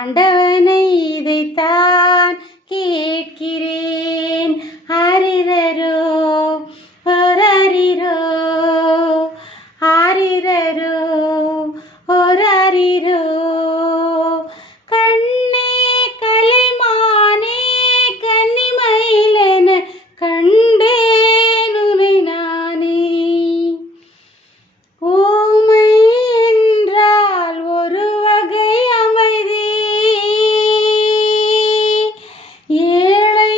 ஆண்டவனை இதைத்தான் கேட்கிறேன். ஆரிரரோ ஓராரிரோ, ஆரிரரோ ஓராரிரோ. கண்ணே கலைமானே கன்னிமயிலென கண்டேன் உனை நானே. ஊமை என்றால் ஒரு வகை அமைதி, ஏழை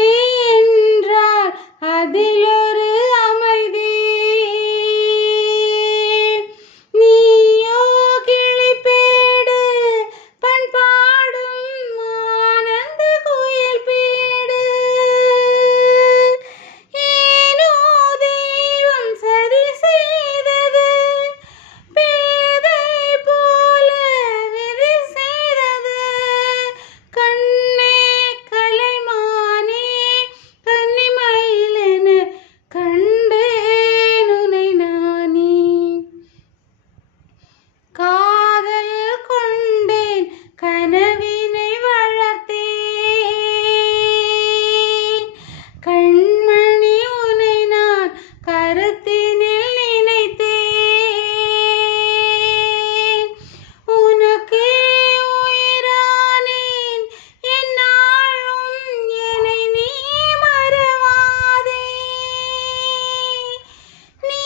என்றால் அதில் ஒரு அமைதி. நீயோ கிளிப்பேடு பண்பாடும் ஆனந்த குயில் பேடு. ஏனோ தெய்வம் சதி செய்தது, பேதை போல விதி செய்தது. கண்ணே கலைமானே கன்னிமயிலென கண்டேன் உனை நானே. காதல் கொண்டேன் கனவினை வளர்த்தேன். கண்மணி உனை நான் கருத்தினில் நினைத்தேன். உனக்கே உயிரானேன் எந்நாளும் என்னை நீ மறவாதே. நீ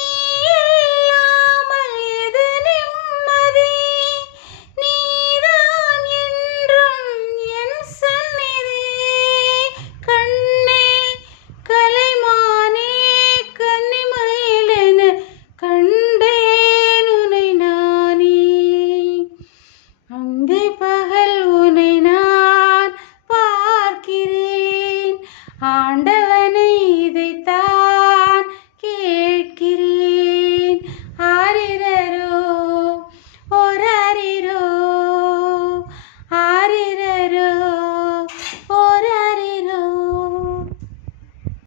இல்லாமல் எது நிம்மதி, நீதான் என்றும் என் சந்நிதி. கண்ணே கலைமானே கன்னிமயிலென கண்டேன் உனை நானே. அந்தி பகல் உனை நான் பார்க்கிறேன். ஆண்டவனை